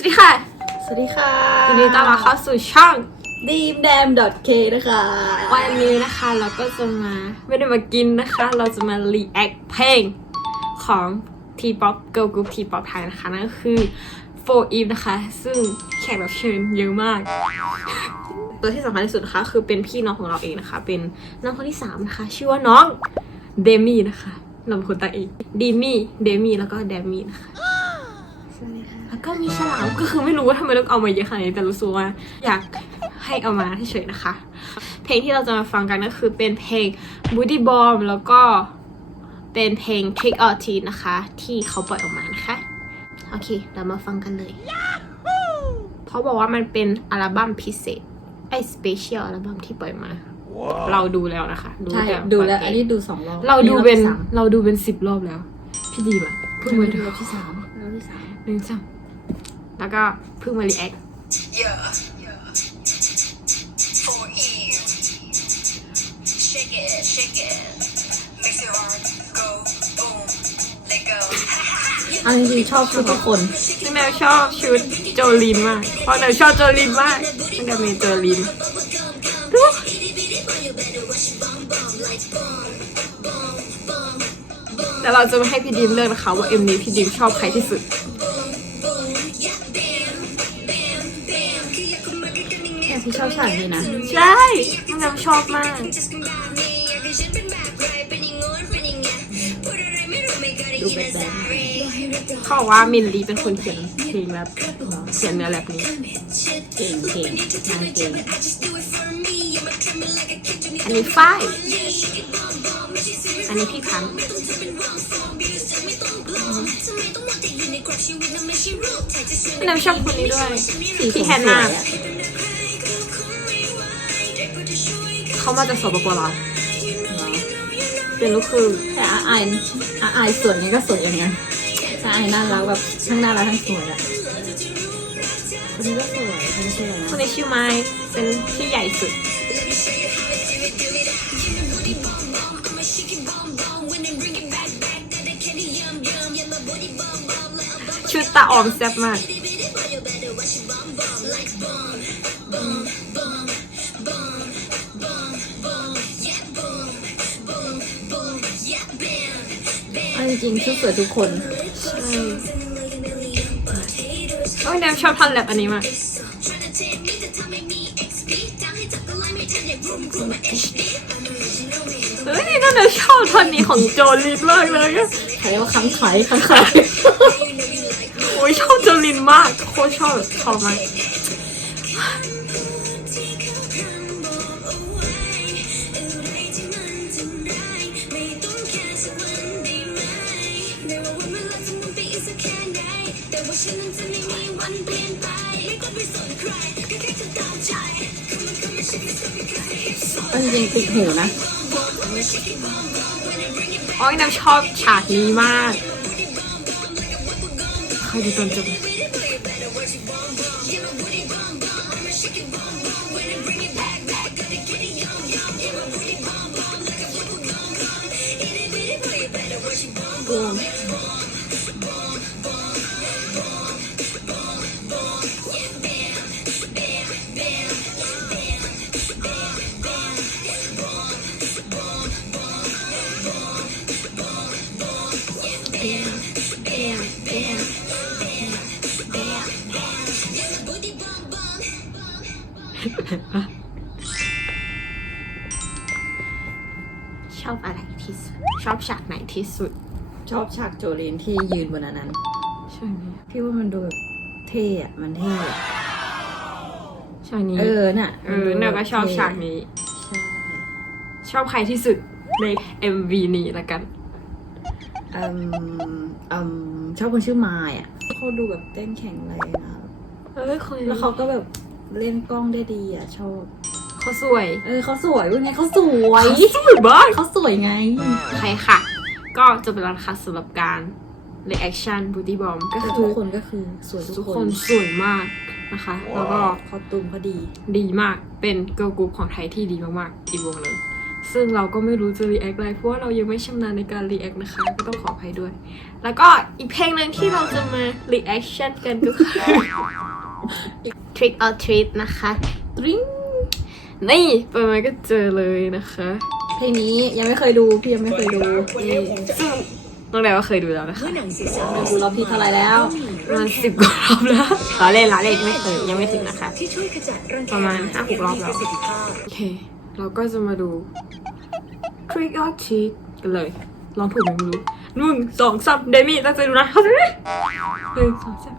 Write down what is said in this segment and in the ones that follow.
สวัสดีค่ะสวัสดีค่ะยินดีต้อนรับเข้าสู่ช่องดีมแดม .k นะคะ วันนี้นะคะเราก็จะมาไม่ได้มากินนะคะ เราจะมา react เพลงของ T-pop girl group T-pop ไทยนะคะนั่นก็คือ For Eve นะคะ ซึ่งแขกรับเชิญเยอะมาก ตัวที่สำคัญที่สุดนะคะคือเป็นพี่น้องของเราเองนะคะ เป็นน้องคนที่สามนะคะ ชื่อว่าน้องเดมี่นะคะเราเป็นคนตั้งเองดีมี่เดมี่แล้วก็แดมี่นะคะ สวัสดีค่ะ แล้ว ก็มีฉลามก็คือไม่รู้ว่าทำไมต้องเอามาเยอะขนาดนี้แต่รู้สึกว่าอยากให้เอามาเฉยๆนะคะ เพลงที่เราจะมาฟังกันก็คือเป็นเพลง Booty Bomb แล้วก็เป็นเพลง Trick or Treat นะคะ ที่เขาปล่อยออกมานะคะ โอเค เรามาฟังกันเลยเขาบอกว่ามันเป็นอัลบั้มพิเศษ ไอ้สเปเชียลอัลบั้มที่ปล่อยมา เราดูแล้วนะคะใช่ต่ดูแล้วก่อันนี้ดูสองรอบ เราดูเป็นรอบที่สามเราดูเป็นสิบรอบแล้ว พี่ดีมอะเพิ่งรมาอบดูที่สามรอบที่สามหนึ่งสอง แล้วก็เพิ่งมารีแอค Yeah. For Eve. Shake it, shake it. Makes your arm go boom. Let go. เอาจริงๆชอบชุดทุกคนซึ่งแนวชอบชุดโจลินมากเพราะแนวชอบโจลินมากตั้งแต่มีโจลินดูแต่เราจะไม่ให้พี่ดิมเลือกนะคะว่าเอ็มนี้พี่ดิมชอบใครที่สุด ชอบฉากนี้นะ ใช่น้องแนวชอบมาก ดูแบดแบดเขาบอกว่ามินลีเป็นคนเขียนเพลงแบบเขียนเนื้อแบบนี้ เก่งเก่งนางเก่งอันนี้ฝ้าย อันนี้พี่พันธุ์น้ำชอบคนนี้ด้วย พี่แฮนนา เขามาจากสปปลาวเป็นลูกครึ่งแต่อาไอายอาไอายสวยนี่ก็สวยอย่างเงี้ยอาไอายน่ารักแบบทั้งน่ารักทั้งสวยอะคนนี้ก็สวยคนนี้ชื่ออะไรคนนะนี้ชื่อไม้เป็นพี่ใหญ่สุดชุดตาออมแซ่บมาก จริงๆชุดสวยทุกคนโอ้ยแนมชอบท่อนแรปอันนี้มากเฮ้ยนั่นแนวชอบท่อนนี้ของโจลินมากเลยอะใครเรียกว่าค้างไข่ค้างไข่โอ้ยชอบโจลินมากโคตรชอบชอบมาก เอาจริงติดหูนะโอ้ยน้ำชอบฉากนี้มากเคยดูตอนจบไที่สุด ชอบฉากโจลินที่ยืนบนอันนั้นใช่ไหมพี่ว่ามันดูแบบเท่อะมันเท่อะฉากนี้เออน่ะเออเราก็ชอบฉากนี้ใช่ชอบใครที่สุดใน MV นี้ละกันอืมอืมชอบคนชื่อมายอะเขาดูแบบเต้นแข็งแรงอะเอ้ยคนแล้วเขาก็แบบเล่นกล้องได้ดีอะชอบเขาสวย เออเขาสวยว่าไงเขาสวยสวยมากเขาสวยไงโอเคค่ะ ก็จะเป็นราคาสำหรับการ reaction booty bomb ก็แต่คืทุอกคนก็คือสวยทุทุกกคคนนสวยมากนะคะ แล้วก็ คอตูมเขาดี ดีมาก เป็นเกิร์ลกรุ๊ปของไทยที่ดีมากๆ อีกวงหนึ่งซึ่งเราก็ไม่รู้จะรีแอคอะไรเพราะว่าเรายังไม่ชำนาญในการรีแอคนะคะ ก็ต้องขออภัยด้วย แล้วก็อีกเพลงหนึ่งที่เราจะมา reaction กันก็คือ Trick or Treat นะคะ ตริ้งนี่เปิดมาก็เจอเลยนะคะ เพลงนี้ยังไม่เคยดูพี่ยังไม่เคยดูนี่ซึ่งต้องแล้วว่าเคยดูแล้วนะคะ ดูรอบที่เท่าไหรแล้วประมาณสิบกว่ารอบแล้วล้อเล่นล้อเล่นไม่เคยยังไม่ถึงนะคะที่ช่วยขจัดรังแคประมาณห้าหกรอบแล้วประสิทธิภาพโอเค เราก็จะมาดู Trick or Treat กันเลยลองถูกไหมไม่รู้หนึ่งสองสามเดมี่ตั้งใจดูนะเข้าใจไหมหนึ่งสองสาม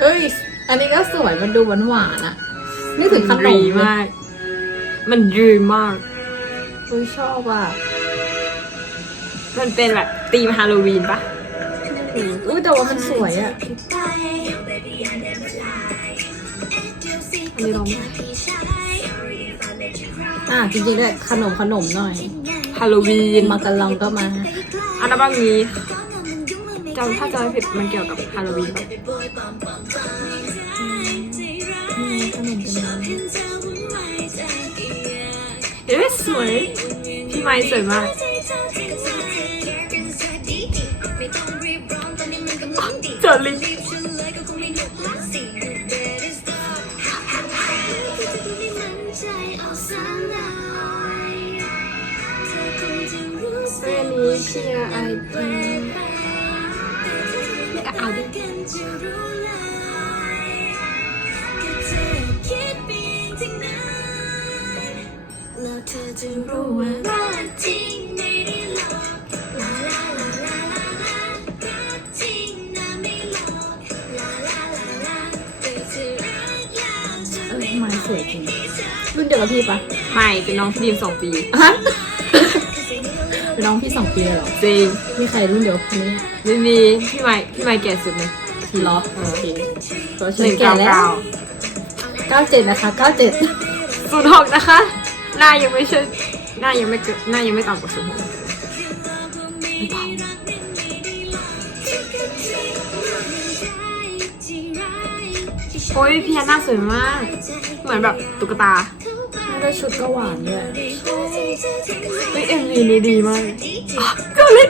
เอ้ย อันนี้ก็สวยมันดูหวานหวานๆอะ นึกถึงขนรีมเลยมาก มันรีมากเฮ้ยชอบอะ มันเป็นแบบธีมฮาโลวีนปะอุ้ยแต่ว่ามันสวยอะ อันนี้ลองไหมอะจริงๆด้วยขนมขนมหน่อย ฮาโลวีนมากระลองก็มา อัลบั้มนี้จำถ้าจำไม่ผิดมันเกี่ยวกับฮาโลวีนปะ เอ๊ะสวย พี่ไม้สวยมากเจอลิงเรื่องนี้พี่ไอพีไม่เอาดิ เธอจะรู้ว่ารักจริงไม่ได้หลอกลาลาลาลาลาลารักจริงนะไม่หลอกลาลาลาลาแต่เธอรักแล้วจะเออไม้สวยจริงรุ่นเดียวกับพี่ปะไม่เป็นน้องพี่ดีมสองปีฮะเป็นน้องพี่สองปีเลยเหรอจริงมีใครรุ่นเดียวกับพี่เนี่ยไม่มีพี่ไม้พี่ไม้แก่สุดเลยพี่ล็อกโอเคตัวหฉันนึ่งแก่เก้าแล้เก้าวเก้าเจ็ดนะคะเก้าเจ็ด ศูนย์หกนะคะ หน้ายังไม่ใช่หน้ายังไม่เกิดหน้ายังไม่ต่ำกว่าศูนย์หกโอ้ยพี่แอนหน้าสวยมาก เหมือนแบบตุ๊กตาได้ชุดก็หวานด้วยเฮ้ยเอ็มวีนี้ดีมากอะเกิดเลย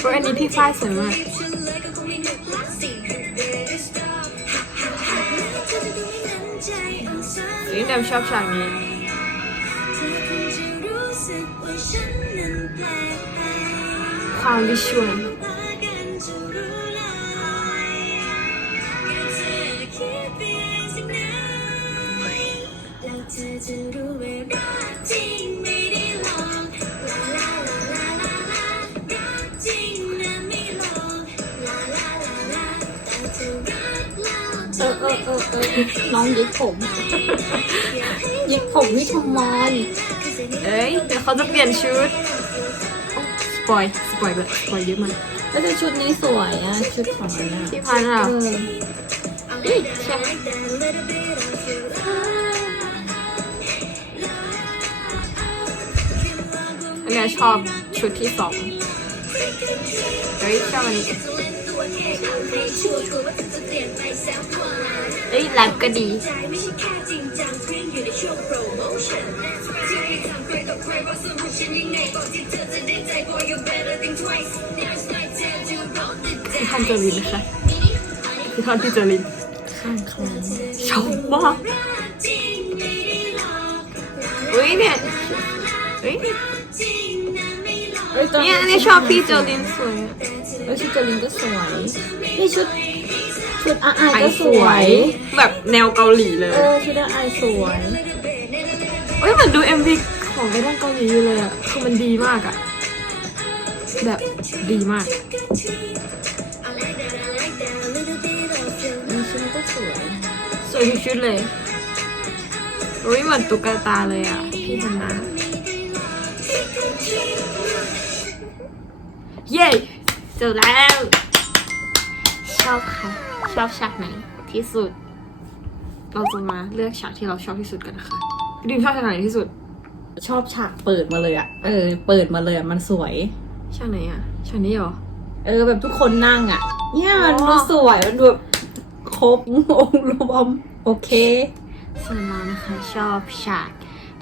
โอ้ยอันนี้พี่ฝ้ายสวยมากนี่แดมชอบฉากนี้ ความวิชวลจะรู้ว่ารักจริงไม่ได้หลอกลาลาลาลาลาลารักจริงนะไม่หลอกลาลาลาลาแต่เธอรักแล้วเออเออเออเออน้องยิกผมยิกผมพี่ชมมอน เอ้ยเดี๋ยวเขาจะเปลี่ยนชุดโอ้สปอยสปอยเลยสปอยเยอะมากแล้วแต่ชุดนี้สวยอะ ชุดของมันอะพี่พันธ์อะเออเฮ้ยใช่อันเนี้ยชอบชุดที่สองเฮ้ยชอบอันนี้เฮ้ยแรปก็ดีไม่ใช่แค่จริงจังเพียงอยู่ในช่วงโปรโมชั่นที่ไม่ ทำใครต่อใครว่าสมมติฉันยังไงบอกที่เธอจะได้ใจ boy you better think twice now it's my turn to roll the พี่ทันเจอรินนะคะพี่ทันพี่เจอรินข้างคลานชอบมากเฮ้ยเนี่ยเฮ้ยเอ้ยตอนเนี่ยอันนี้ชอบพี่เจอรินสวยอะเอ้ยชุดเจลินก็สวยนี่ชุดชุดอาอายไอก็สสววยยแบบแนวเกาหลีเลย เออชุดอาอายสวยเฮ้ยเหมือนดู MV ของไอ้ด้านเกาหลีอยู่เลยอะคือมันดีมากอะแบบดีมากนี่ชุดนี้ก็สวย สวยทุกชุดเลยเฮ้ยเหมือนตุ๊กตาเลยอะพี่ธนาเย้เจอแล้ว ชอบใครชอบฉากไหนที่สุด เราจะมาเลือกฉากที่เราชอบที่สุดกันนะคะพี่ดิมชอบฉากไหนที่สุด ชอบฉากเปิดมาเลยอะเออ เปิดมาเลยอะมันสวย ฉากไหนอะฉากนี้เหรอ เออ แบบทุกคนนั่งอะเนี่ยมันอ๋อดูสวยมันดูแบบครบองค์รวมโอเคส่วนเรานะคะชอบฉาก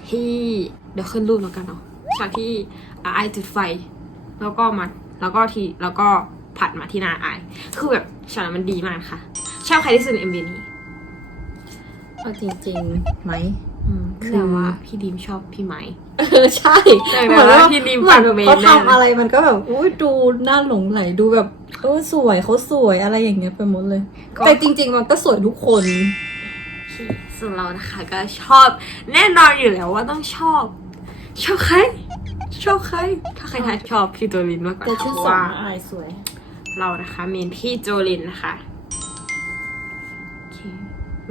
ที่เดี๋ยวขึ้นรูปแล้วกันเนาะฉากที่อาไอายจุดไฟ แล้วก็มาแล้วก็ทีแล้วก็ผัดมาที่หน้าอายคือแบบฉากนั้นมันดีมากค่ะ ชอบใครที่สุดในเอ็มวีนี้เอาจริงๆไหมอืม คือแต่ว่าพี่ดีมชอบพี่ไม้เออใช่ใช่เหมือนแบบว่าว่าพี่ดิมเหมือนปักเมนเขาแน่เลยทำอะไรมันก็แบบอุ้ยดูน่าหลงไหลดูแบบเออสวยเขาสวยอะไรอย่างเงี้ยไปหมดเลยก็แต่จริง ๆ มันก็สวยทุกคนส่วนเรานะคะก็ชอบแน่นอนอยู่แล้วว่าต้องชอบ ชอบใคร ชอบใคร ถ้าใครทายชอบพี่โจลินมากกว่าแต่ชุดเพราะสองว่าอายสวย เรานะคะเมนพี่โจลินนะคะโอเค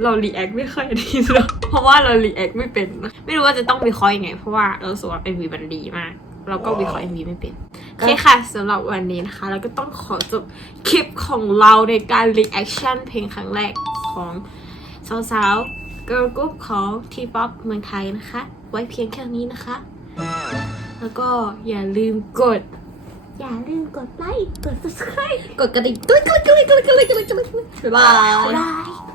เรารีแอคไม่ค่อยดีหรอกเพราะว่าเรารีแอคไม่เป็นนะไม่รู้ว่าจะต้องวิเคราะห์ยังไง เพราะว่าเรารู้สึกว่าเอ็มวีมันดีมาก เราก็วิเคราะห์เอ็มวีไม่เป็นโอเคค่ะสำหรับวันนี้นะคะ เราก็ต้องขอจบคลิปของเราในการ reaction เพลงครั้งแรกของสาวๆ girl group ของ T-pop เมืองไทยนะคะ ไว้เพียงแค่นี้นะคะ แล้วก็อย่าลืมกด อย่าลืมกดไลค์ กด subscribe กดกระดิ่งกลิ๊กกลิ๊กกลิ๊กกลิ๊กกลิ๊กกลิ๊กกลิ๊กบ๊ายบายบ๊ายบาย